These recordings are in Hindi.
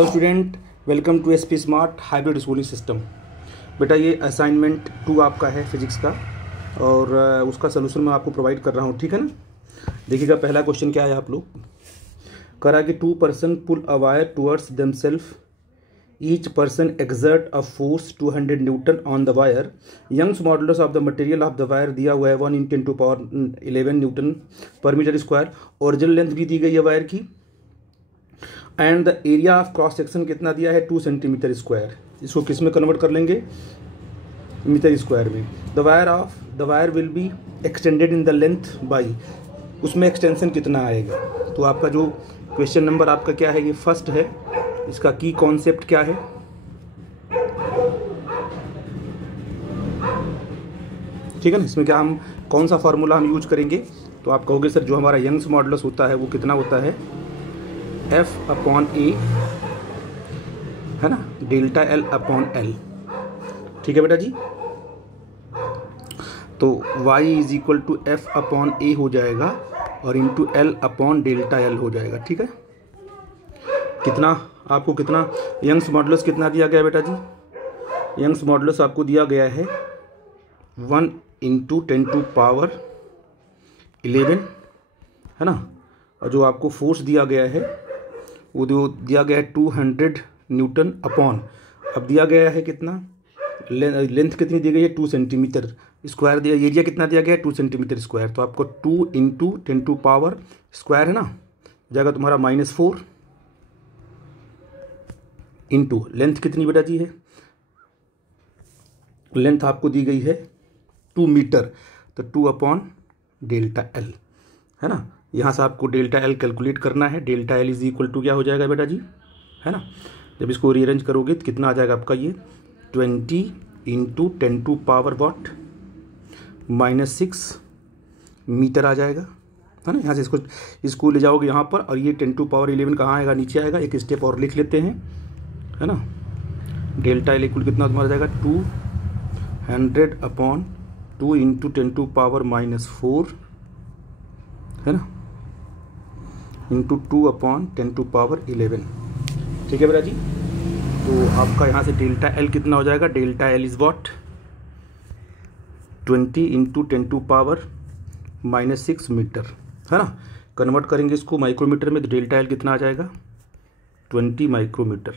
Hello student, welcome to SP smart hybrid schooling system. बेटा ये असाइनमेंट 2 आपका है फिजिक्स का, और उसका सलूशन मैं आपको प्रोवाइड कर रहा हूँ, ठीक है ना। देखिएगा पहला क्वेश्चन क्या है, आप लोग करा कि 2 person pull a wire towards themselves, each person exert a force 200 newton on the wire, Young's modulus of the material of the wire दिया हुआ है 1 × 10⁻11 न्यूटन पर मीटर स्क्वायर। ओरिजिनल लेंथ भी दी गई है वायर की, and the area of cross section कितना दिया है 2 सेंटीमीटर स्क्वायर। इसको किस में कन्वर्ट कर लेंगे, मीटर स्क्वायर में। The wire will be extended in the length by, उसमें एक्सटेंशन कितना आएगा। तो आपका जो क्वेश्चन नंबर आपका क्या है, ये फर्स्ट है। इसका की कॉन्सेप्ट क्या है, ठीक है ना। इसमें क्या हम कौन सा फार्मूला हम यूज करेंगे, तो आप कहोगे सर जो हमारा यंग्स मॉडुलस होता है वो कितना होता है F/A, है ना, डेल्टा L/L, ठीक है बेटा जी। तो y = F/A हो जाएगा और इंटू L/डेल्टा L हो जाएगा, ठीक है। कितना आपको कितना यंग्स मॉडुलस कितना दिया गया बेटा जी, यंग्स मॉडुलस आपको दिया गया है 1 × 10⁻11, है ना। और जो आपको फोर्स दिया गया है वो दिया गया है 200 न्यूटन अपॉन, अब दिया गया है कितना, लेंथ कितनी दी गई है 2 सेंटीमीटर स्क्वायर दिया, एरिया कितना दिया गया है 2 सेंटीमीटर स्क्वायर। तो आपको 2 × 10⁻² है ना, जाएगा तुम्हारा -4 इंटू लेंथ कितनी बेटा जी है, लेंथ आपको दी गई है 2 मीटर, तो 2/डेल्टा L, है ना। यहाँ से आपको डेल्टा L कैलकुलेट करना है। डेल्टा L = क्या हो जाएगा बेटा जी, है ना। जब इसको रीअरेंज करोगे तो कितना आ जाएगा आपका, ये 20 × 10⁻6 मीटर आ जाएगा, है ना। यहाँ से इसको ले जाओगे यहाँ पर, और ये 10⁻11 कहाँ आएगा, नीचे आएगा। एक स्टेप और लिख लेते हैं, है ना। डेल्टा L = कितना तुम्हारा जाएगा 200/2 × 10⁻⁴, है ना, इंटू 2/10⁻11, ठीक है बेटा जी। तो आपका यहाँ से डेल्टा L कितना हो जाएगा, डेल्टा L = 20 × 10⁻�6 मीटर, है ना। कन्वर्ट करेंगे इसको माइक्रोमीटर में, तो डेल्टा L कितना आ जाएगा 20 माइक्रोमीटर,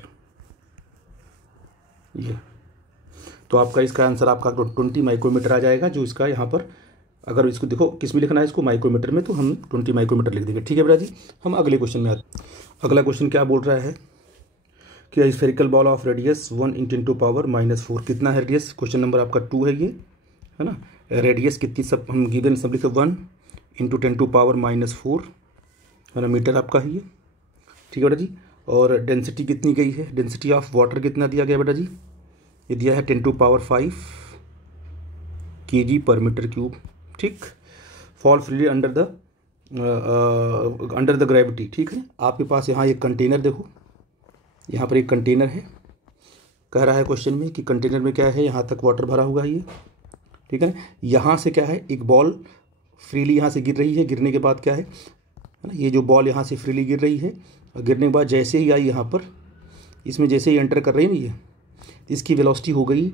ये। तो आपका इसका आंसर आपका 20 माइक्रोमीटर आ जाएगा। जो इसका यहाँ पर अगर इसको देखो किस में लिखना है, इसको माइक्रोमीटर में, तो हम 20 माइक्रोमीटर लिख देंगे, ठीक है बेटा जी। हम अगले क्वेश्चन में आते हैं। अगला क्वेश्चन क्या बोल रहा है कि स्फेरिकल बॉल ऑफ रेडियस 1 × 10⁻⁴, कितना है रेडियस, क्वेश्चन नंबर आपका 2 है ये, है ना। रेडियस कितनी, सब हम गिवन सब लिखे 1 × 10⁻⁴, है ना, मीटर आपका है ये, ठीक है बेटा जी। और डेंसिटी कितनी गई है, डेंसिटी ऑफ वाटर कितना दिया गया बेटा जी, ये दिया है 10⁵ kg/m³, ठीक। Fall freely under the gravity, ठीक है। आपके पास यहाँ एक कंटेनर देखो, यहाँ पर एक कंटेनर है। कह रहा है क्वेश्चन में कि कंटेनर में क्या है, यहाँ तक वाटर भरा हुआ है ये, ठीक है। यहाँ से क्या है, एक बॉल फ्रीली यहाँ से गिर रही है। गिरने के बाद क्या है ना, ये जो बॉल यहाँ से फ्रीली गिर रही है, और गिरने के बाद जैसे ही आई यहाँ पर, इसमें जैसे ही एंटर कर रही है ना ये, इसकी वेलोसिटी हो गई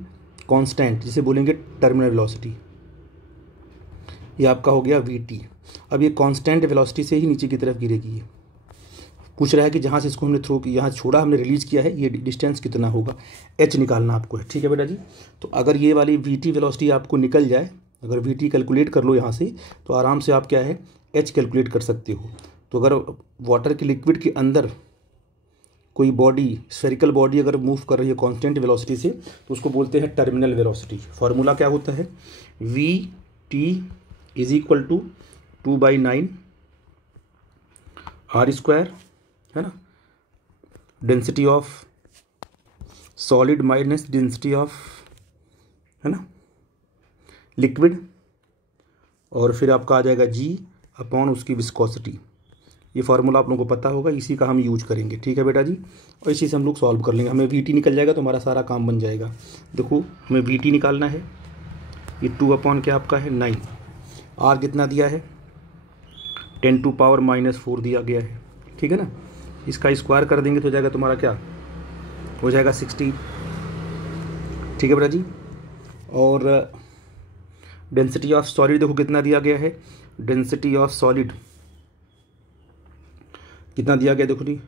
कांस्टेंट, जिसे बोलेंगे टर्मिनल वेलोसिटी। ये आपका हो गया VT। अब ये कांस्टेंट वेलोसिटी से ही नीचे की तरफ गिरेगी। ये पूछ रहा है कि जहाँ से इसको हमने थ्रो यहाँ छोड़ा, हमने रिलीज किया है, ये डिस्टेंस कितना होगा, H निकालना आपको है, ठीक है बेटा जी। तो अगर ये वाली VT वेलोसिटी आपको निकल जाए, अगर VT कैलकुलेट कर लो यहाँ से, तो आराम से आप क्या है H कैलकुलेट कर सकते हो। तो अगर वाटर के लिक्विड के अंदर कोई बॉडी, स्फेरिकल बॉडी अगर मूव कर रही है कांस्टेंट वेलोसिटी से, तो उसको बोलते हैं टर्मिनल वेलोसिटी। फार्मूला क्या होता है, VT = 2/9 r², है ना। Density of solid minus density of, है ना, लिक्विड, और फिर आपका आ जाएगा G/ उसकी विस्कोसिटी। ये फार्मूला आप लोगों को पता होगा, इसी का हम यूज करेंगे, ठीक है बेटा जी। और इसी से हम लोग सॉल्व कर लेंगे। हमें VT निकल जाएगा तो हमारा सारा काम बन जाएगा। देखो हमें VT निकालना है, ये 2/ क्या आपका है 9, R कितना दिया है 10⁻⁴ दिया गया है, ठीक है ना। इसका स्क्वायर कर देंगे तो जाएगा तुम्हारा क्या हो जाएगा 60। ठीक है बेटा जी। और डेंसिटी ऑफ सॉलिड देखो कितना दिया गया है, डेंसिटी ऑफ सॉलिड कितना दिया गया देखो जी,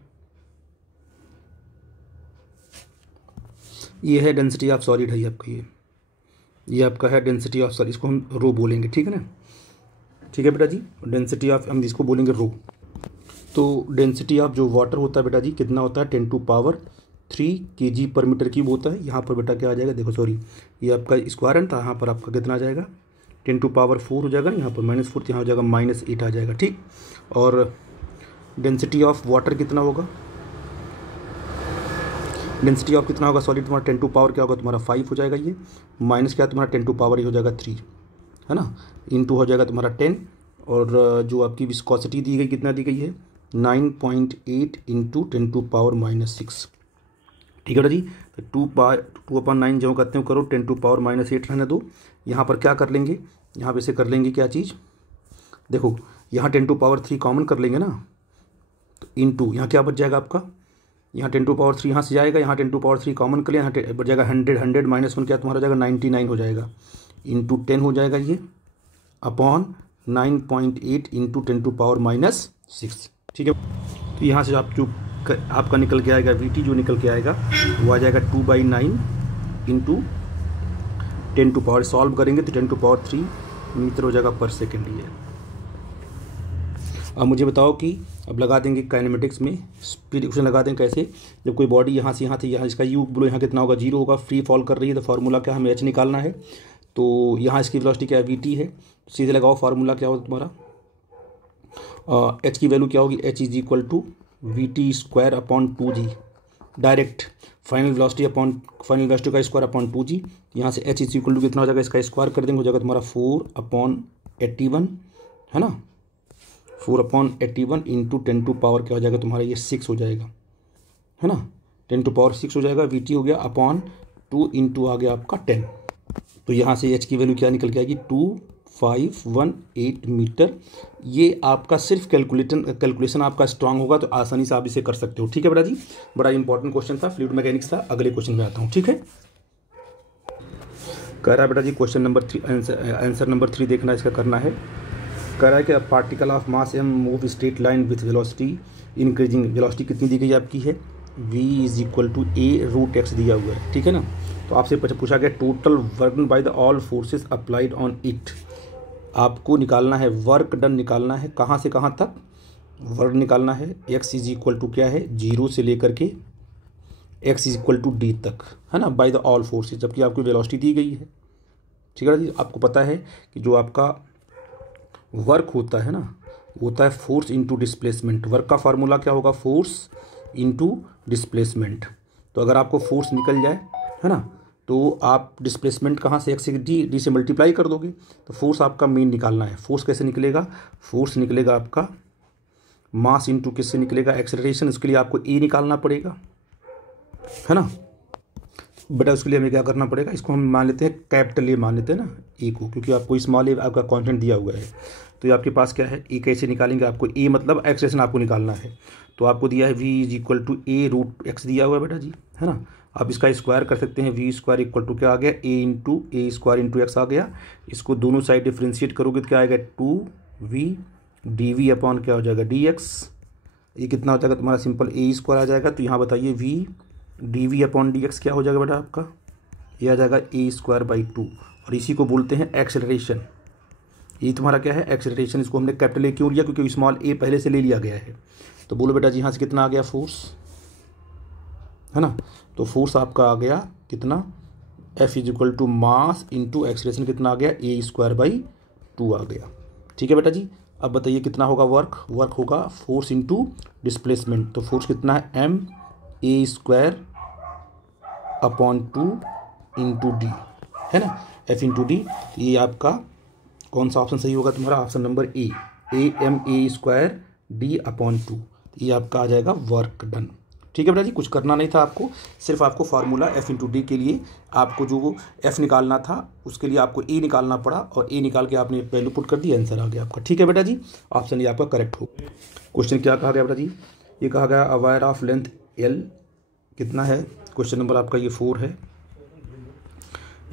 ये है डेंसिटी ऑफ सॉलिड है ये आपका, ये आपका है डेंसिटी ऑफ सॉलिड, इसको हम रो बोलेंगे। ठीक है ना, ठीक है बेटा जी। डेंसिटी ऑफ हम इसको बोलेंगे रो। तो डेंसिटी ऑफ जो वाटर होता है बेटा जी कितना होता है 10⁻³ kg/m³ होता है। यहाँ पर बेटा क्या आ जाएगा देखो, सॉरी ये आपका स्क्वायर था, यहाँ पर आपका कितना आ जाएगा 10⁻⁴ हो जाएगा ना, यहाँ पर -4, यहाँ हो जाएगा -8 आ जाएगा। ठीक, और डेंसिटी ऑफ वाटर कितना होगा, डेंसिटी ऑफ कितना होगा सॉलिड तुम्हारा 10⁻ क्या होगा तुम्हारा 5 हो जाएगा, ये माइनस क्या तुम्हारा 10⁻, ये हो जाएगा 3 है ना, इंटू हो जाएगा तुम्हारा 10, और जो आपकी विस्कोसिटी दी गई कितना दी गई है 9.8 इंटू 10⁻⁻6। ठीक है बेटा जी। तो 2/9 जो करते हो करो, 10⁻⁻8 रहने दो। यहाँ पर क्या कर लेंगे, यहाँ पे से कर लेंगे क्या चीज़, देखो यहाँ 10⁻³ कॉमन कर लेंगे ना, तो इंटू यहाँ क्या बच जाएगा आपका, यहाँ 10⁻³ यहाँ से जाएगा, यहाँ 10⁻³ कॉमन कर लिया, यहाँ बच जाएगा 100 -1 क्या तुम्हारा हो जाएगा 99 हो जाएगा, इंटू 10 हो जाएगा ये अपॉन 9.8 इंटू 10⁻⁻6। ठीक है। तो यहाँ से आप जो आपका निकल के आएगा VT जो निकल के आएगा वो आ जाएगा 2/9 इंटू 10⁻, सॉल्व करेंगे तो 10⁻³ मीटर हो जाएगा पर सेकेंड ये। अब मुझे बताओ कि अब लगा देंगे काइनेमेटिक्स में, स्पीड इक्वेशन लगा देंगे कैसे, जब कोई बॉडी यहाँ से यहाँ इसका यू बोलो यहाँ कितना होगा 0 होगा, फ्री फॉल कर रही है, तो फार्मूला क्या हमें h निकालना है, तो यहाँ इसकी वेलोसिटी क्या है VT है, सीधे लगाओ फार्मूला क्या होगा तुम्हारा, h की वैल्यू क्या होगी, h = VT²/2g, direct final velocity का स्क्वायर/2g, यहाँ से h = कितना हो जाएगा, इसका स्क्वायर कर देंगे हो जाएगा तुम्हारा 4/81 है ना, 4/81 इंटू 10⁻ क्या हो जाएगा तुम्हारा ये 6 हो जाएगा है ना, 10⁻6 हो जाएगा, VT हो गया अपॉन 2 इंटू आ गया आपका 10, तो यहाँ से h की वैल्यू क्या निकल के आएगी 2518 मीटर। ये आपका सिर्फ कैलकुलेशन आपका स्ट्रांग होगा तो आसानी से आप इसे कर सकते हो। ठीक है बेटा जी, बड़ा इंपॉर्टेंट क्वेश्चन था, फ्लूइड मैकेनिक्स था। अगले क्वेश्चन में आता हूँ। ठीक है, कह रहा है बेटा जी क्वेश्चन नंबर 3, आंसर नंबर 3 देखना इसका करना है। कह रहा है कि particle of mass m move straight line with velocity increasing, velocity कितनी दी गई आपकी है v = a√x दिया हुआ है। ठीक है ना, तो आपसे पूछा गया total work done by the all forces applied on it, आपको निकालना है वर्क डन, निकालना है कहाँ से कहाँ तक वर्क निकालना है, x = क्या है 0 से लेकर के x = d तक है ना, बाय द ऑल फोर्सेस, जबकि आपको वेलोसिटी दी गई है। ठीक है जी, आपको पता है कि जो आपका वर्क होता है ना होता है फोर्स इंटू डिस्प्लेसमेंट, वर्क का फार्मूला क्या होगा फोर्स इंटू डिस्प्लेसमेंट, तो अगर आपको फोर्स निकल जाए है ना तो आप डिस्प्लेसमेंट कहाँ से x से d से मल्टीप्लाई कर दोगे, तो फोर्स आपका मेन निकालना है। फोर्स कैसे निकलेगा, फोर्स निकलेगा आपका मास इंटू किससे निकलेगा एक्सेलरेशन, उसके लिए आपको a निकालना पड़ेगा है ना बेटा, उसके लिए हमें क्या करना पड़ेगा, इसको हम मान लेते हैं कैपिटल A मान लेते हैं ना ए को, क्योंकि आपको स्मॉल a आपका कॉन्स्टेंट दिया हुआ है, तो ये आपके पास क्या है ए कैसे निकालेंगे, आपको a मतलब एक्सेलरेशन आपको निकालना है, तो आपको दिया है v = a√x दिया हुआ है बेटा जी है ना, आप इसका स्क्वायर कर सकते हैं, v² = क्या आ गया a x आ गया, इसको दोनों साइड डिफ्रेंशिएट करोगे तो क्या आएगा 2v dv अपॉन क्या हो जाएगा dx, ये कितना हो जाएगा तुम्हारा सिंपल a² आ जाएगा, तो यहाँ बताइए v dv अपॉन dx क्या हो जाएगा बेटा आपका, ये आ जाएगा a²/2, और इसी को बोलते हैं एक्सेलरेशन, ये तुम्हारा क्या है एक्सेलरेशन, इसको हमने कैपिटल A क्यों लिया क्योंकि स्मॉल a पहले से ले लिया गया है, तो बोलो बेटा जी यहाँ से कितना आ गया फोर्स है ना, तो फोर्स आपका आ गया कितना F = मास इंटू एक्सेलरेशन कितना आ गया a²/2 आ गया। ठीक है बेटा जी, अब बताइए कितना होगा वर्क, वर्क होगा फोर्स इंटू डिस्प्लेसमेंट, तो फोर्स कितना है m a²/2 इंटू d है ना, F इंटू d, ये आपका कौन सा ऑप्शन सही होगा तुम्हारा, ऑप्शन नंबर ए ma²d/2, ये आपका आ जाएगा वर्क डन। ठीक है बेटा जी, कुछ करना नहीं था आपको, सिर्फ आपको फार्मूला F इंटू डी के लिए आपको जो F निकालना था उसके लिए आपको E निकालना पड़ा, और E निकाल के आपने वैल्यू पुट कर दी, आंसर आ गया आपका। ठीक है बेटा जी, ऑप्शन ये आपका करेक्ट हो। क्वेश्चन क्या कहा गया बेटा जी, ये कहा गया a wire of length L कितना है, क्वेश्चन नंबर आपका ये 4 है।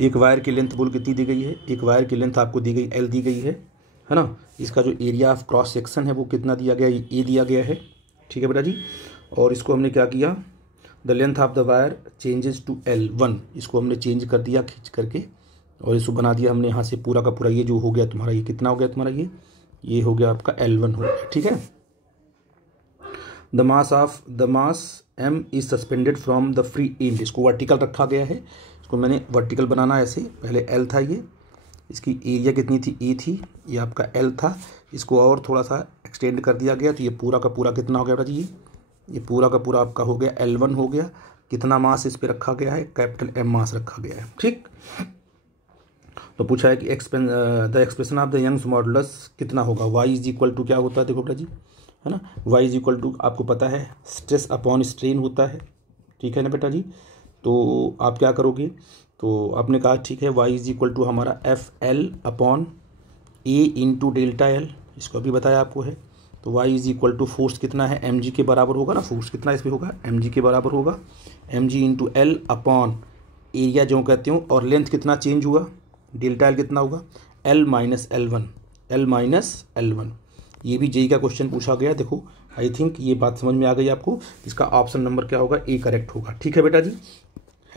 एक वायर की लेंथ बोल कितनी दी गई है, एक वायर की लेंथ आपको दी गई L दी गई है ना। इसका जो एरिया ऑफ क्रॉस सेक्शन है वो कितना दिया गया है, A दिया गया है, ठीक है बेटा जी। और इसको हमने क्या किया, the length of the wire changes to L1, इसको हमने चेंज कर दिया खींच करके, और इसको बना दिया हमने यहाँ से पूरा का पूरा, ये जो हो गया तुम्हारा, ये कितना हो गया तुम्हारा, ये हो गया आपका L1 हो गया, ठीक है। The mass M is suspended from the free and, इसको वर्टिकल रखा गया है, इसको मैंने वर्टिकल बनाना ऐसे, पहले L था ये, इसकी एरिया कितनी थी, A थी, ये आपका L था, इसको और थोड़ा सा एक्सटेंड कर दिया गया, तो ये पूरा का पूरा कितना हो गया बेटा जी, ये पूरा का पूरा आपका हो गया L1 हो गया। कितना मास इस पे रखा गया है, कैपिटल M मास रखा गया है, ठीक। तो पूछा है कि the expression of the Young's modulus कितना होगा, y इज इक्वल टू क्या होता है, देखो बेटा जी, है ना, y इज इक्वल टू आपको पता है स्ट्रेस अपॉन स्ट्रेन होता है, ठीक है ना बेटा जी। तो आप क्या करोगे, तो आपने कहा ठीक है y इज इक्वल टू हमारा FL upon A into delta L, इसको अभी बताया आपको है। तो y is equal to force कितना है, mg के बराबर होगा ना, फोर्स कितना इसमें होगा, mg के बराबर होगा, mg into L upon area जो कहते हो, और लेंथ कितना चेंज हुआ, डेल्टा L कितना होगा, L माइनस L1, ये भी जेई का क्वेश्चन पूछा गया। देखो आई थिंक ये बात समझ में आ गई आपको, इसका ऑप्शन नंबर क्या होगा, ए करेक्ट होगा, ठीक है बेटा जी।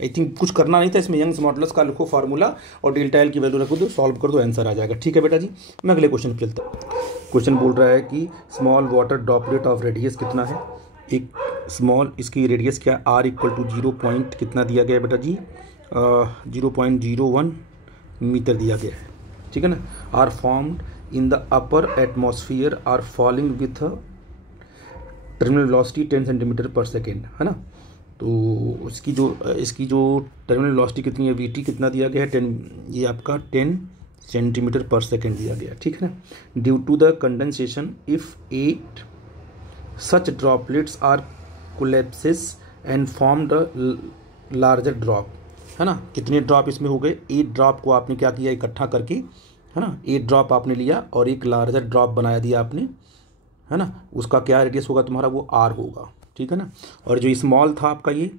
आई थिंक कुछ करना नहीं था इसमें, यंग्स मॉडुलस का लिखो फार्मूला और डेल्टा L की वैल्यू रखो दो, सॉल्व कर दो, आंसर आ जाएगा, ठीक है बेटा जी। मैं अगले क्वेश्चन पे चलता हूँ। क्वेश्चन बोल रहा है कि small water droplet of radius कितना है, एक स्मॉल इसकी रेडियस क्या, R इक्वल टू 0 पॉइंट कितना दिया गया है बेटा जी, 0.01 मीटर दिया गया है, ठीक है ना। Are formed in the upper atmosphere are falling with terminal velocity 10 centimetre per second, है ना। तो इसकी जो टर्मिनल वेलोसिटी कितनी है, VT कितना दिया गया है, 10, ये आपका 10 सेंटीमीटर पर सेकेंड दिया गया, ठीक है ना। Due to the condensation if 8 such droplets are collapses and form the larger drop, है ना। कितने ड्रॉप इसमें हो गए, 8 ड्रॉप को आपने क्या किया, इकट्ठा करके, है ना, 8 ड्रॉप आपने लिया और एक लार्जर ड्रॉप बनाया दिया आपने, है ना। उसका क्या रेडियस होगा तुम्हारा, वो R होगा, ठीक है ना। और जो स्मॉल था आपका ये,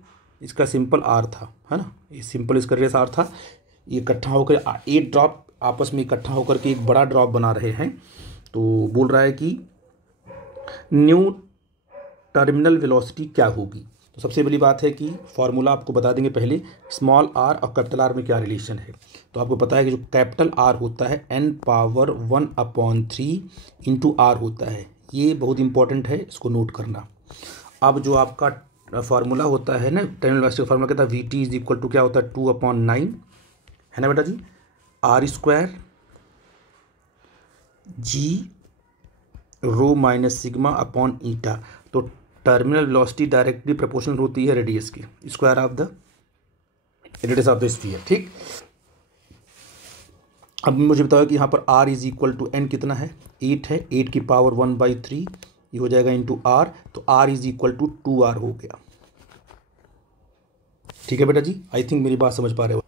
इसका सिंपल R था, है ना, ये सिंपल इसका रेडियस R था। ये इकट्ठा होकर 8 ड्रॉप आपस में इकट्ठा होकर के एक बड़ा ड्रॉप बना रहे हैं। तो बोल रहा है कि न्यू टर्मिनल वेलोसिटी क्या होगी। तो सबसे बड़ी बात है कि फॉर्मूला आपको बता देंगे पहले, स्मॉल r और कैपिटल R में क्या रिलेशन है। तो आपको पता है कि जो कैपिटल R होता है n⁻1/3 इंटू R होता है, ये बहुत इंपॉर्टेंट है, इसको नोट करना। अब जो आपका फार्मूला होता है ना, टर्मिनल वेलोसिटी का फार्मूला कहता है VT इज इक्वल टू क्या होता है, 2/9, है ना बेटा जी, R² G rho minus sigma upon eta. तो टर्मिनल वेलोसिटी डायरेक्टली प्रोपोर्शनल होती है रेडियस की, square of the radius of the sphere, ठीक। अब मुझे बताओ कि यहाँ पर R is equal to n कितना है, 8 है, 8 की पावर 1/3 ये हो जाएगा इंटू R, तो R is equal to 2R हो गया, ठीक है बेटा जी। आई थिंक मेरी बात समझ पा रहे हो।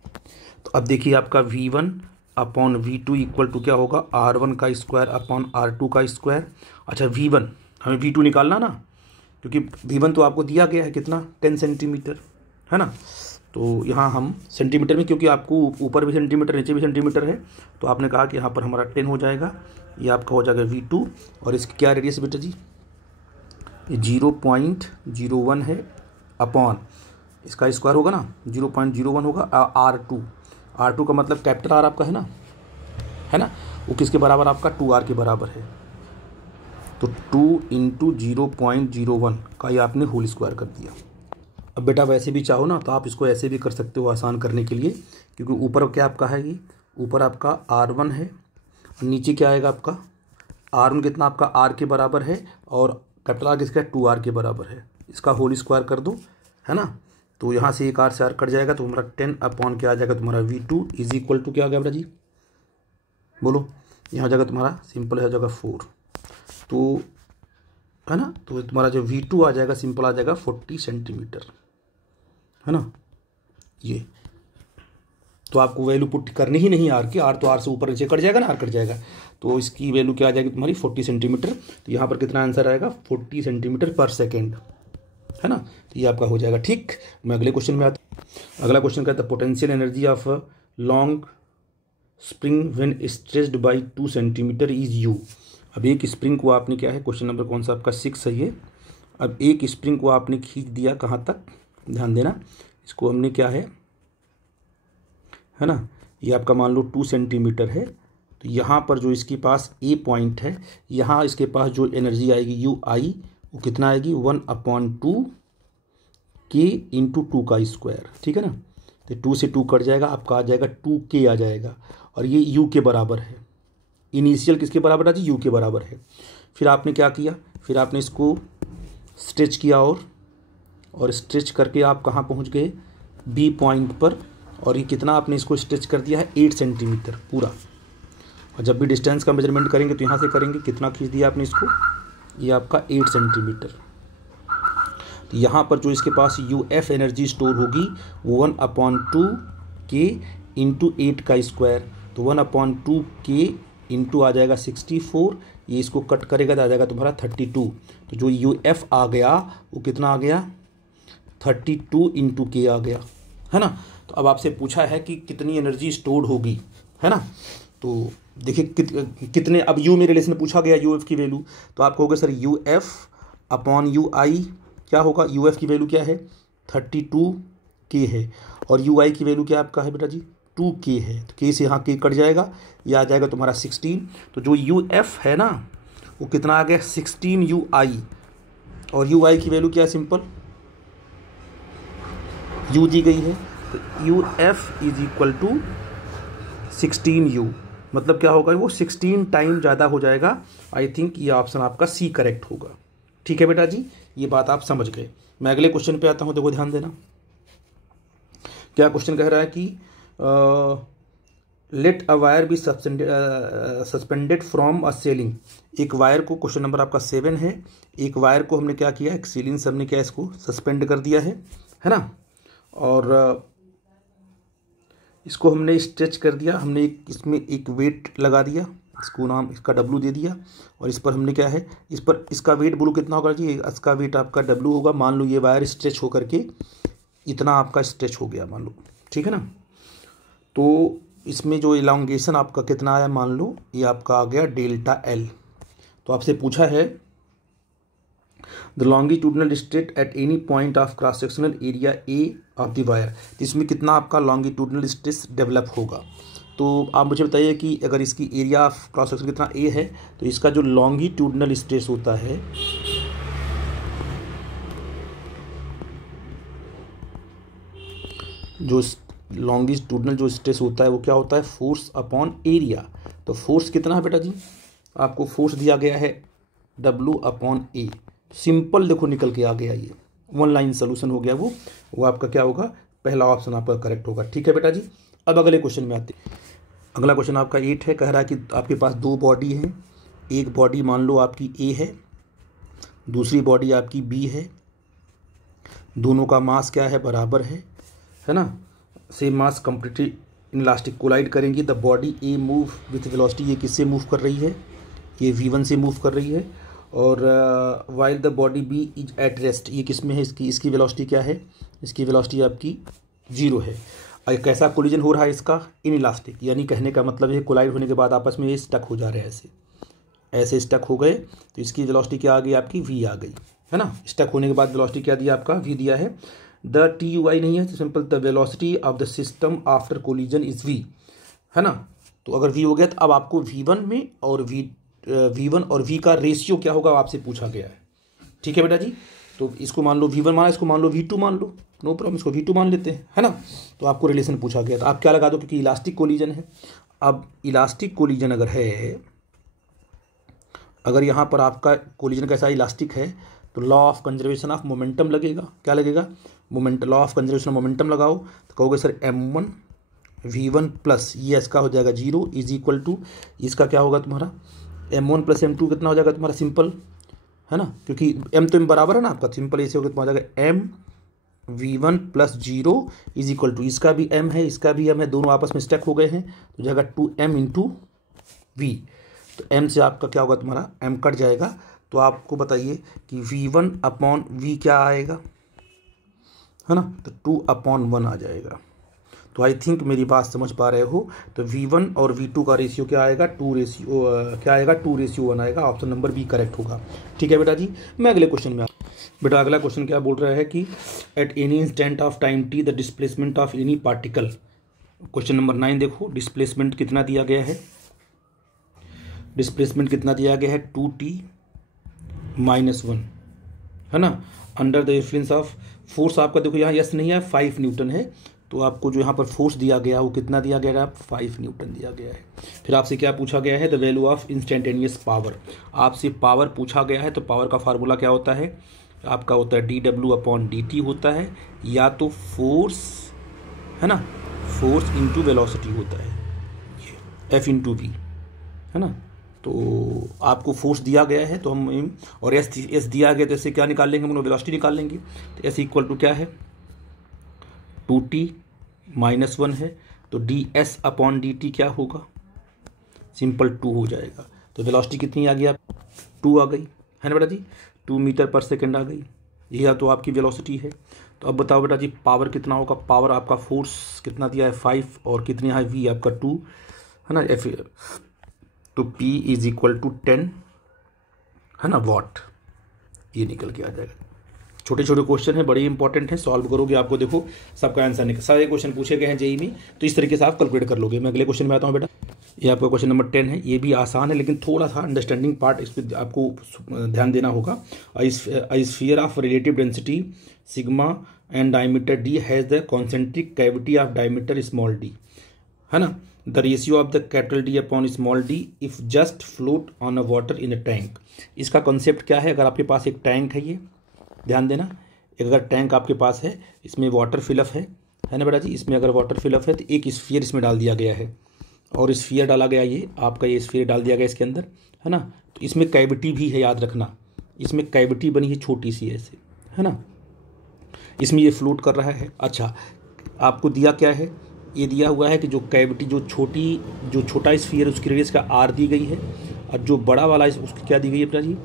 तो अब देखिए आपका V1 upon V2 equal to क्या होगा, R1 का स्क्वायर अपॉन R2 का स्क्वायर। अच्छा V1 हमें V2 निकालना ना, क्योंकि V1 तो आपको दिया गया है कितना, 10 सेंटीमीटर, है ना। तो यहाँ हम सेंटीमीटर में, क्योंकि आपको ऊपर भी सेंटीमीटर नीचे भी सेंटीमीटर है, तो आपने कहा कि यहाँ पर हमारा 10 हो जाएगा, ये आपका हो जाएगा V2। और इसकी क्या रेडियस बेटा जी, 0.01 है अपॉन इसका स्क्वायर होगा ना, 0.01 होगा R2 का मतलब कैपिटल R आपका है ना, वो किसके बराबर आपका 2R के बराबर है। तो 2 इंटू 0.01 का ये आपने होल स्क्वायर कर दिया। अब बेटा वैसे भी चाहो ना तो आप इसको ऐसे भी कर सकते हो आसान करने के लिए, क्योंकि ऊपर क्या आपका है, ये ऊपर आपका R1 है, नीचे क्या आएगा आपका R1 कितना आपका R के बराबर है, और कैपिटल R किसका है, 2R के बराबर है। इसका होल स्क्वायर कर दो, है ना। तो यहाँ से एक R से R कट जाएगा, तो हमारा 10 अपॉन क्या आ जाएगा तुम्हारा V2 इज इक्वल टू क्या आ गया बेटा जी, बोलो। यहाँ जाएगा तुम्हारा सिंपल हो जाएगा 4, तो है ना। तो तुम्हारा जो V2 आ जाएगा सिंपल आ जाएगा 40 सेंटीमीटर, है ना। ये तो आपको वैल्यू पुट करनी ही नहीं R की, R तो R से ऊपर नीचे कट जाएगा ना, R कट जाएगा, तो इसकी वैल्यू क्या आ जाएगी तुम्हारी 40 सेंटीमीटर। तो यहाँ पर कितना आंसर आएगा, 40 सेंटीमीटर पर सेकेंड, है ना। तो ये आपका हो जाएगा। ठीक, मैं अगले क्वेश्चन में आता हूँ। अगला क्वेश्चन कहता है potential energy of long spring when stretched by 2 centimetre is U. अब एक स्प्रिंग को आपने क्या है, क्वेश्चन नंबर कौन सा आपका 6 है ये। अब एक स्प्रिंग को आपने खींच दिया कहाँ तक, ध्यान देना, इसको हमने क्या है ना, ये आपका मान लो 2 सेंटीमीटर है। तो यहाँ पर जो इसके पास ए पॉइंट है, यहाँ इसके पास जो एनर्जी आएगी यू आई, वो कितना आएगी 1/2 के इंटू 2 का स्क्वायर, ठीक है ना। तो 2 से 2 कट जाएगा, आपका आ जाएगा 2K आ जाएगा, और ये यू के बराबर है। इनिशियल किसके बराबर है जी, यू के बराबर है। फिर आपने क्या किया, फिर आपने इसको स्ट्रेच किया और स्ट्रेच करके आप कहाँ पहुँच गए, बी पॉइंट पर। और ये कितना आपने इसको स्ट्रेच कर दिया है 8 सेंटीमीटर पूरा। और जब भी डिस्टेंस का मेजरमेंट करेंगे तो यहाँ से करेंगे, कितना खींच दिया आपने इसको, ये आपका 8 सेंटीमीटर। तो यहाँ पर जो इसके पास यू एफ एनर्जी स्टोर होगी वो 1/2 के इंटू 8 का स्क्वायर। तो 1/2 के इंटू आ जाएगा 64, ये इसको कट करेगा तो आ जाएगा तुम्हारा 32। तो जो यू एफ आ गया वो कितना आ गया 32 इंटू के आ गया, है ना। तो अब आपसे पूछा है कि कितनी एनर्जी स्टोर्ड होगी, है ना। तो देखिए कितने, अब यू में रिलेशन पूछा गया यू एफ की वैल्यू, तो आप कहोगे sir U F upon U I क्या होगा, यू एफ की वैल्यू क्या है 32 के है, और यू आई की वैल्यू क्या आपका है बेटा जी 2K है। तो के से यहाँ के कट जाएगा, ये आ जाएगा तुम्हारा 16। तो जो यू एफ है ना वो कितना आ गया 16 यू आई, और यू आई की वैल्यू क्या है, सिंपल यू दी गई है, तो U F is equal to 16U, मतलब क्या होगा वो 16 टाइम ज़्यादा हो जाएगा। आई थिंक ये ऑप्शन आपका सी करेक्ट होगा। ठीक है बेटा जी, ये बात आप समझ गए। मैं अगले क्वेश्चन पे आता हूँ, देखो ध्यान देना। क्या क्वेश्चन कह रहा है कि let a wire be suspended from a ceiling. एक वायर को, क्वेश्चन नंबर आपका 7 है, एक वायर को हमने क्या किया, एक सीलिंग से हमने क्या इसको सस्पेंड कर दिया है ना। और इसको हमने स्ट्रेच कर दिया, हमने इसमें एक वेट लगा दिया, इसको नाम इसका W दे दिया, और इस पर हमने क्या है, इस पर इसका वेट बोलो कितना होगा जी, इसका वेट आपका W होगा। मान लो ये वायर स्ट्रेच होकर के इतना आपका स्ट्रेच हो गया मान लो, ठीक है ना। तो इसमें जो इलांगेशन आपका कितना आया, मान लो ये आपका आ गया डेल्टा L। तो आपसे पूछा है the longitudinal straight at any point of cross sectional area A of the wire. इसमें कितना आपका लॉन्गिट्यूडनल स्ट्रेस डेवलप होगा। तो आप मुझे बताइए कि अगर इसकी एरिया ऑफ क्रॉस सेक्शन कितना ए है, तो इसका जो लॉन्गिट्यूडनल स्ट्रेस होता है, जो लॉन्गिट्यूडनल जो स्ट्रेस होता है वो क्या होता है, फोर्स अपॉन एरिया। तो फोर्स कितना है बेटा जी, आपको फोर्स दिया गया है W/A। सिंपल देखो निकल के आ गया, ये 1 लाइन सोल्यूशन हो गया। वो आपका क्या होगा, पहला ऑप्शन आपका करेक्ट होगा। ठीक है बेटा जी, अब अगले क्वेश्चन में आते हैं। अगला क्वेश्चन आपका 8 है, कह रहा है कि आपके पास 2 बॉडी हैं। एक बॉडी मान लो आपकी A है, दूसरी बॉडी आपकी B है। दोनों का मास क्या है, बराबर है ना, same mass, completely inelastic collide करेंगी। The body A move with velocity, ये किससे मूव कर रही है, ये V1 से मूव कर रही है। और while the body B is at rest, ये किस में है, इसकी वेलोसिटी क्या है, इसकी वेलोसिटी आपकी 0 है। और कैसा कोलिजन हो रहा है इसका, इन इलास्टिक, यानी कहने का मतलब है कोलाइड होने के बाद आपस में ये स्टक हो जा रहे हैं, ऐसे स्टक हो गए। तो इसकी वेलोसिटी क्या आ गई आपकी, V आ गई, है ना। स्टक होने के बाद वेलोसिटी क्या दिया आपका, V दिया है। द TUI नहीं है, simple the velocity of the system after collision is V, है ना। तो अगर V हो गया तो अब आपको V1 में और V1 और V का रेशियो क्या होगा आपसे पूछा गया है। ठीक है बेटा जी, तो इसको मान लो V1 माना, इसको मान लो V2 मान लो, नो प्रॉब्लम, इसको V2 मान लेते हैं, है ना। तो आपको रिलेशन पूछा गया तो आप क्या लगा दो, क्योंकि इलास्टिक कोलिजन है। अब इलास्टिक कोलिजन अगर है, अगर यहाँ पर आपका कोलिजन कैसा इलास्टिक है, तो law of conservation of momentum लगेगा। क्या लगेगा, law of conservation of momentum लगाओ। तो कहोगे सर M1 V1 प्लस ये इसका हो जाएगा 0 इज इक्वल टू, इसका क्या होगा तुम्हारा M1 प्लस M2 कितना हो जाएगा तुम्हारा, सिंपल है ना, क्योंकि M तो M बराबर है ना आपका, सिंपल ऐसे होगा तुम्हारा जाएगा M V1 plus 0 is equal to, इसका भी M है, इसका भी M है, दोनों आपस में स्टक हो गए हैं, तो जाएगा 2M इंटू V। तो M से आपका क्या होगा तुम्हारा, M कट जाएगा, तो आपको बताइए कि v1/v क्या आएगा, है ना, तो 2/1 आ जाएगा। तो आई थिंक मेरी बात समझ पा रहे हो। तो v1 और v2 का रेशियो क्या आएगा, 2:1 आएगा। ऑप्शन नंबर बी करेक्ट होगा। ठीक है बेटा जी। मैं अगले क्वेश्चन में बेटा अगला क्वेश्चन क्या बोल रहा है कि at any instant of time t the displacement of any particle. Question number 9 देखो, डिस्प्लेसमेंट कितना दिया गया है, डिस्प्लेसमेंट कितना दिया गया है 2t-1, है ना, under the influence of force. आपका देखो यहाँ यस नहीं है, 5 न्यूटन है, तो आपको जो यहाँ पर फोर्स दिया गया वो कितना दिया गया है, 5 न्यूटन दिया गया है। फिर आपसे क्या पूछा गया है, the value of instantaneous power. आपसे पावर पूछा गया है, तो पावर का फार्मूला क्या होता है, आपका होता है dw/dt होता है, या तो फोर्स, है ना, फोर्स इंटू वेलोसिटी होता है, F/v, है ना। तो आपको फोर्स दिया गया है, तो हम और एस दिया गया, तो इससे क्या निकाल लेंगे, हम वेलोसिटी निकाल लेंगे। तो एस इक्वल टू क्या है, 2t-1 है, तो ds/dt क्या होगा, सिंपल 2 हो जाएगा। तो वेलोसिटी कितनी आ गई, 2 आ गई, है ना बेटा जी, 2 मीटर पर सेकेंड आ गई। यह तो आपकी वेलोसिटी है। तो अब बताओ बेटा जी पावर कितना होगा, पावर आपका फोर्स कितना दिया है 5, और कितनी है v आपका 2, है ना, एफ, तो P इज इक्वल टू 10, है ना, वॉट, ये निकल के आ जाएगा। छोटे छोटे क्वेश्चन है, बड़े इंपॉर्टेंट है, सॉल्व करोगे आपको देखो सबका आंसर निकल, सारे क्वेश्चन पूछे गए हैं जेईई में, तो इस तरीके से आप कैलकुलेट कर लोगे। मैं अगले क्वेश्चन में आता हूँ बेटा। ये आपका क्वेश्चन नंबर 10 है, ये भी आसान है, लेकिन थोड़ा सा अंडरस्टैंडिंग पार्ट इस पर आपको ध्यान देना होगा। Sphere of relative density sigma and diameter d has the concentric cavity of diameter small d, है ना, the ratio of the capital D upon small d if just float on a water in a tank. इसका कॉन्सेप्ट क्या है, अगर आपके पास एक टैंक है, ये ध्यान देना, एक अगर टैंक आपके पास है, इसमें वाटर फिलअप है ना बेटा जी, इसमें अगर वाटर फिलअप है तो एक स्फीयर इसमें डाल दिया गया है, और स्फीयर डाला गया, ये आपका ये स्फीयर डाल दिया गया इसके अंदर, है ना। तो इसमें कैविटी भी है, याद रखना, इसमें कैविटी बनी है छोटी सी ऐसे, है ना, इसमें ये फ्लोट कर रहा है। अच्छा, आपको दिया क्या है, ये दिया हुआ है कि जो कैविटी जो छोटा स्फीयर उसकी रेडियस का r दी गई है, और जो बड़ा वाला उसकी क्या दी गई है बेटा जी,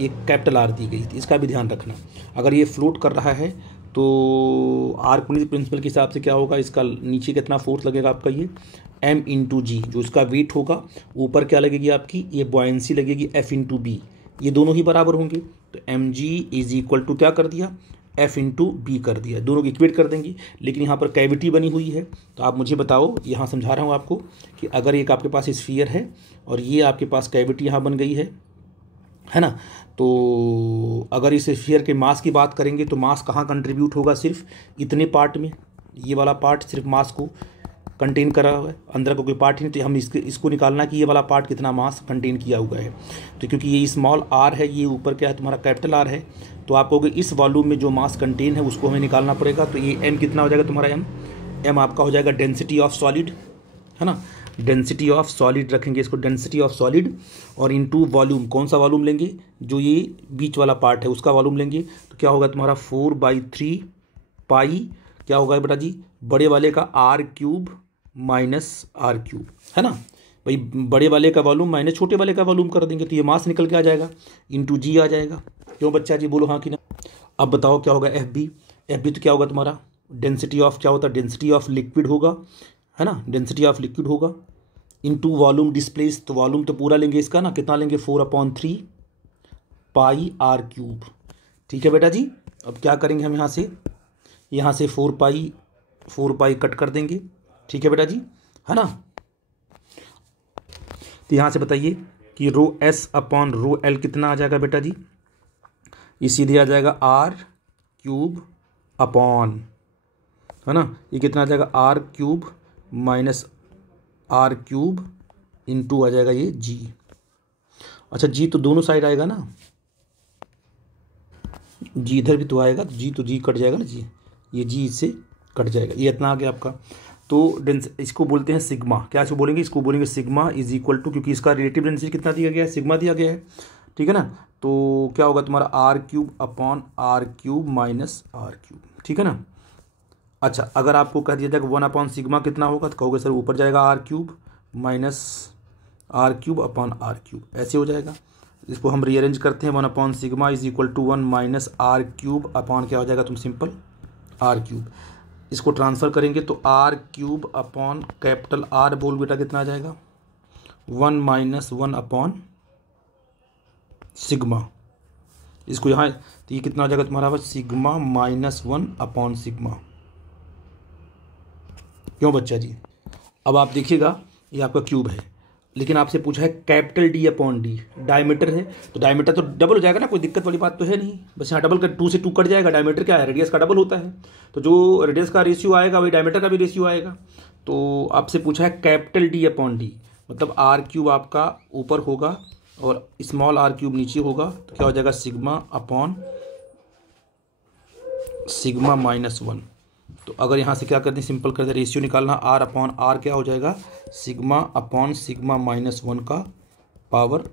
एक कैपिटल R दी गई थी। इसका भी ध्यान रखना, अगर ये फ्लोट कर रहा है तो आर्किमिडीज प्रिंसिपल के हिसाब से क्या होगा, इसका नीचे कितना फोर्स लगेगा आपका, ये m/g, जो इसका वेट होगा, ऊपर क्या लगेगी आपकी, ये बॉयंसी लगेगी F/b, ये दोनों ही बराबर होंगे। तो mg इज इक्वल टू क्या कर दिया, F/b कर दिया, दोनों को इक्वेट कर देंगे। लेकिन यहाँ पर कैविटी बनी हुई है, तो आप मुझे बताओ, यहाँ समझा रहा हूँ आपको कि अगर एक आपके पास स्फीयर है और ये आपके पास कैविटी यहाँ बन गई है ना, तो अगर इस स्फीयर के मास की बात करेंगे तो मास कहाँ कंट्रीब्यूट होगा, सिर्फ इतने पार्ट में, ये वाला पार्ट सिर्फ मास को कंटेन करा हुआ है, अंदर का कोई पार्ट ही नहीं। तो हम इसको निकालना कि ये वाला पार्ट कितना मास कंटेन किया हुआ है। तो क्योंकि ये स्मॉल r है, ये ऊपर क्या है तुम्हारा कैपिटल R है, तो आप कहोगे इस वॉल्यूम में जो मास कंटेन है उसको हमें निकालना पड़ेगा। तो ये m कितना हो जाएगा तुम्हारा, m आपका हो जाएगा डेंसिटी ऑफ सॉलिड, है ना, डेंसिटी ऑफ सॉलिड रखेंगे इसको, डेंसिटी ऑफ सॉलिड, और इनटू वॉल्यूम, कौन सा वॉल्यूम लेंगे, जो ये बीच वाला पार्ट है उसका वॉल्यूम लेंगे। तो क्या होगा तुम्हारा 4/3 पाई, क्या होगा बेटा जी, बड़े वाले का r³ माइनस r³, है ना भाई, बड़े वाले का वॉल्यूम माइनस छोटे वाले का वॉल्यूम कर देंगे, तो ये मास निकल के आ जाएगा, इंटू g आ जाएगा। क्यों बच्चा जी, बोलो हाँ कि ना। अब बताओ क्या होगा FB तो क्या होगा तुम्हारा, डेंसिटी ऑफ क्या होता है, डेंसिटी ऑफ लिक्विड होगा, है ना, डेंसिटी ऑफ लिक्विड होगा, इनटू वॉल्यूम डिस्प्लेस, तो वॉल्यूम तो पूरा लेंगे इसका ना, कितना लेंगे 4/3 पाई r³। ठीक है बेटा जी। अब क्या करेंगे हम, यहाँ से 4 पाई कट कर देंगे। ठीक है बेटा जी, है ना। तो यहाँ से बताइए कि ρs/ρl कितना आ जाएगा बेटा जी, ये सीधे आ जाएगा r³ अपॉन, है ना, ये कितना आ जाएगा r³ माइनस r³ इंटू आ जाएगा ये g। अच्छा, g तो दोनों साइड आएगा ना, g इधर भी तो आएगा, तो g कट जाएगा ना, ये g इससे कट जाएगा, ये इतना आ गया आपका। तो इसको बोलते हैं सिग्मा, क्या इसको बोलेंगे, इसको बोलेंगे सिग्मा इज इक्वल टू, क्योंकि इसका रिलेटिव डेंसिटी कितना दिया गया है, सिग्मा दिया गया है, ठीक है ना। तो क्या होगा तुम्हारा r³ upon r³ minus r³, ठीक है ना। अच्छा, अगर आपको कह दिया जाए कि 1/सिग्मा कितना होगा, तो कहोगे सर ऊपर जाएगा r³ minus r³ upon r³, ऐसे हो जाएगा। इसको हम रीअरेंज करते हैं, 1/सिग्मा is equal to 1 minus R cube upon क्या हो जाएगा तुम सिंपल आर क्यूब। इसको ट्रांसफ़र करेंगे तो R cube upon capital R बोल बेटा कितना आ जाएगा 1 माइनस 1/सिग्मा। इसको यहाँ तो ये कितना आ जाएगा तुम्हारा बस सिग्मा माइनस 1/सिग्मा। क्यों बच्चा जी? अब आप देखिएगा ये आपका क्यूब है, लेकिन आपसे पूछा है capital D upon D, diameter है तो डायमीटर तो डबल हो जाएगा ना, कोई दिक्कत वाली बात तो है नहीं। बस यहाँ डबल कर 2 से 2 कट जाएगा। डायमीटर क्या है रेडियस का डबल होता है, तो जो रेडियस का रेशियो आएगा वही डायमीटर का भी रेशियो आएगा। तो आपसे पूछा है कैपिटल डी अपॉन डी, मतलब आर क्यूब आपका ऊपर होगा और स्मॉल आर क्यूब नीचे होगा, तो क्या हो जाएगा सिग्मा अपॉन सिग्मा माइनस 1। तो अगर यहाँ से क्या करते हैं सिंपल करते हैं, रेशियो निकालना, आर अपॉन आर क्या हो जाएगा सिग्मा अपॉन सिग्मा माइनस 1 का पावर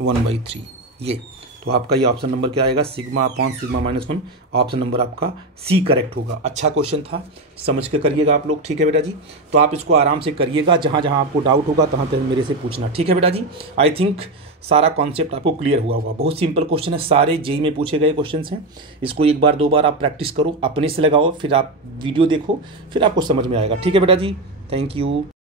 1/3 ये। तो आपका ये ऑप्शन नंबर क्या आएगा sigma upon sigma minus 1। Option number आपका सी करेक्ट होगा। अच्छा क्वेश्चन था, समझ के करिएगा आप लोग, ठीक है बेटा जी। तो आप इसको आराम से करिएगा, जहाँ जहाँ आपको डाउट होगा तहाँ तक मेरे से पूछना, ठीक है बेटा जी। आई थिंक सारा कॉन्सेप्ट आपको क्लियर हुआ होगा। बहुत सिंपल क्वेश्चन है, सारे जेई में पूछे गए क्वेश्चन हैं। इसको एक बार 2 बार आप प्रैक्टिस करो, अपने से लगाओ, फिर आप वीडियो देखो, फिर आपको समझ में आएगा, ठीक है बेटा जी। Thank you.